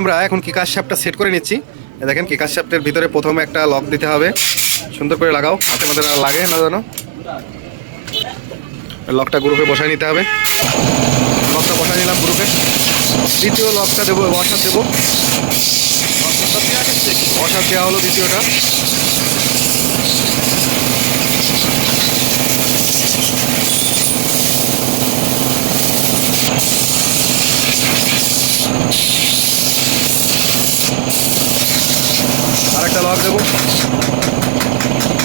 আমরা এখন কিকার শ্যাফটটা সেট করে নিচ্ছি। দেখেন কিকার শ্যাফটের ভিতরে প্রথমে একটা লক দিতে হবে, সুন্দর করে লাগাও, হাতে মধ্যে লাগে না যেন। লকটা গ্রুপে বসায় নিতে হবে। লকটা বসায় নিলাম গ্রুপে। দ্বিতীয় লকটা দেবো, ওয়াশার দেবো। ওয়াশার দেওয়া হলো দ্বিতীয়টা। আরেকটা লক দেবো।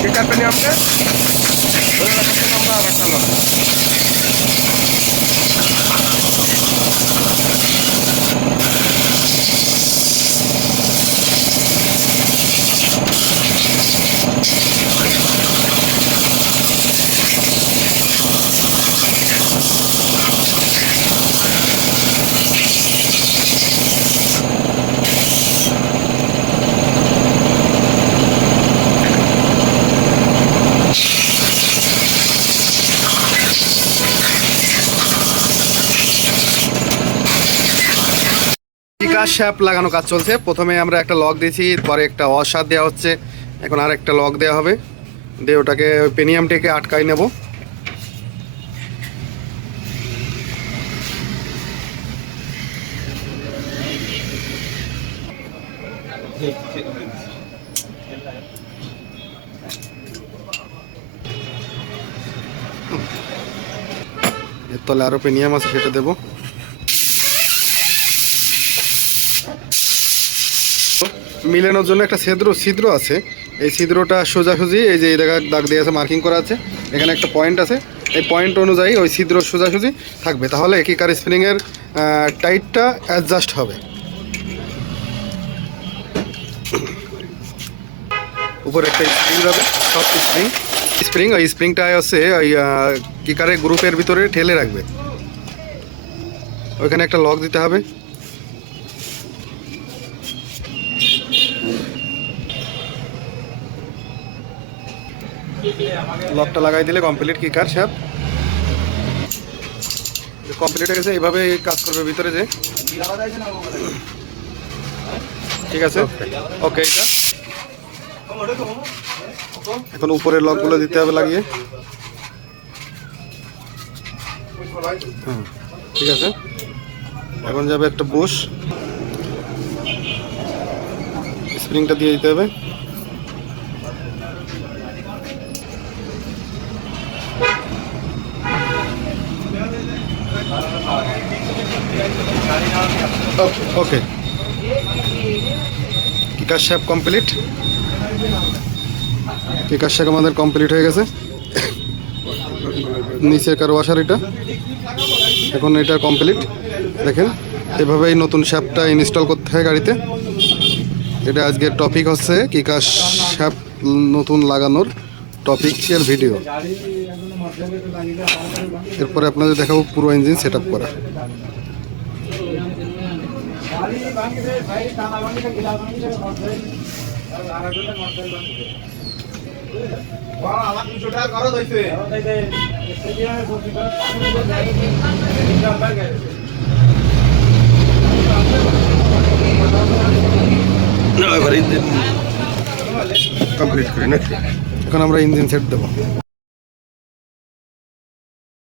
কিকারটা নিয়ে আমাকে আমরা আরেকটা লক। কিকার শ্যাফট লাগানো কাজ চলছে। প্রথমে আমরা একটা লক দিয়েছি, পরে একটা ওয়াশার দেওয়া হচ্ছে, এখন আর একটা লক দেওয়া হবে, দিয়ে ওটাকে পেনিয়ামটাকে আটকাই নেব। এর তলে আরো পেনিয়াম আছে, সেটা দেবো। মিলানোর জন্য একটা ছিদ্র আছে। এই ছিদ্রটা সোজাসুজি, এই যে এই জায়গায় দাগ দিয়ে আছে, মার্কিং করা আছে, এখানে একটা পয়েন্ট আছে। এই পয়েন্ট অনুযায়ী ওই ছিদ্র সোজাসুজি থাকবে, তাহলে কিকার স্প্রিংয়ের টাইটটা অ্যাডজাস্ট হবে। উপরে একটা স্প্রিং যাবে, সফট স্প্রিং। ওই স্প্রিংটা হচ্ছে ওই কিকারের গ্রুপের ভিতরে ঠেলে রাখবে। ওইখানে একটা লক দিতে হবে। লকটা লাগাই দিলে কমপ্লিট কিকার শ্যাফট কমপ্লিট হয়ে গেছে। এইভাবে কাজ করবে ভিতরে যে, ঠিক আছে। ওকে, এটা এখন উপরের লকগুলো দিতে হবে লাগিয়ে। ঠিক আছে, এখন যাবে একটা বুশ, স্প্রিংটা দিয়ে দিতে হবে। Okay, kicker shaft complete. Kicker shaft আমাদের কমপ্লিট হয়ে গেছে। নিচের কার ওয়াশার এটা, এখন এটা কমপ্লিট। দেখেন, এভাবেই নতুন শ্যাফটটা ইনস্টল করতে হয় গাড়িতে। এটা আজকের টপিক হচ্ছে কিকার শ্যাফট নতুন লাগানোর টপিকের ভিডিও। এরপরে আপনাদের দেখাবো পুরো ইঞ্জিন সেট আপ করা। কমপ্লিট করি নাকি? এখন আমরা ইঞ্জিন সেট দেবো।